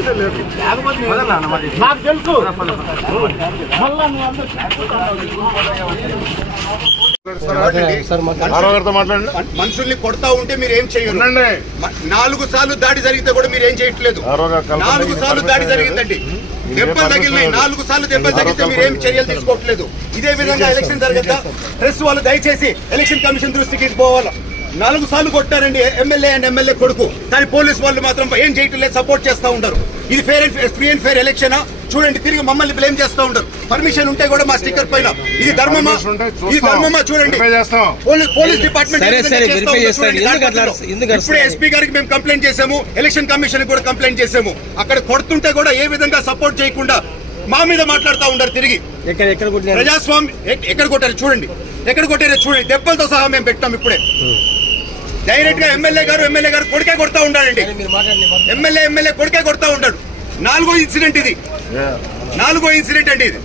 పరిస్థితి లేదు. నాకు తెలుసు. మనుషుల్ని కొడతా ఉంటే మీరు ఏం చేయరు. 4 సార్లు దాడి జరిగితే కూడా మీరు ఏం చేయట్లేదు. 4 సార్లు దాడి జరిగిందండి, దెబ్బలు తగిలినాయి. 4 సార్లు దెబ్బలు తగిలితే మీరు ఏం చర్యలు తీసుకోవట్లేదు. ఇదే విధంగా ఎలక్షన్ జరగద్దా? ప్రెస్ వాళ్ళు దయచేసి ఎలక్షన్ కమిషన్ దృష్టికి పోవాలా. 4 సార్లు కొట్టారండి ఎమ్మెల్యే అండ్ ఎమ్మెల్యే కొడుకు, కానీ పోలీసు వాళ్ళు మాత్రం ఏం చేయట్లేదు, సపోర్ట్ చేస్తూ ఉంటారు. ఇది ఫ్రీ అండ్ ఫెయిర్ ఎలక్షనా? చూడండి, తిరిగి మమ్మల్ని బ్లేమ్ చేస్తూ ఉంటారు. పర్మిషన్ ఉంటే కూడా మా స్టిక్కర్ పైన ఇది ధర్మమా? ఇది ధర్మమా? చూడండి, పోలీస్ డిపార్ట్మెంట్ ఇప్పుడే ఎస్పీ గారికి మేము కంప్లైంట్ చేసాము, ఎలక్షన్ కమిషన్ కూడా కంప్లైంట్ చేసాము. అక్కడ కొడుతుంటే కూడా ఏ విధంగా సపోర్ట్ చేయకుండా మా మీద మాట్లాడుతూ ఉంటారు. తిరిగి ప్రజాస్వామ్యం ఎక్కడ కొట్టారు చూడండి, ఎక్కడ కొట్టారో చూడండి. దెబ్బలతో సహా మేము పెట్టాం. ఇప్పుడే డైరెక్ట్ గా ఎమ్మెల్యే గారు కొడుకే కొడతా ఉంటాడండి. ఎమ్మెల్యే కొడుకే కొడతా ఉంటాడు. 4వ ఇన్సిడెంట్ ఇది, 4వ ఇన్సిడెంట్ అండి ఇది.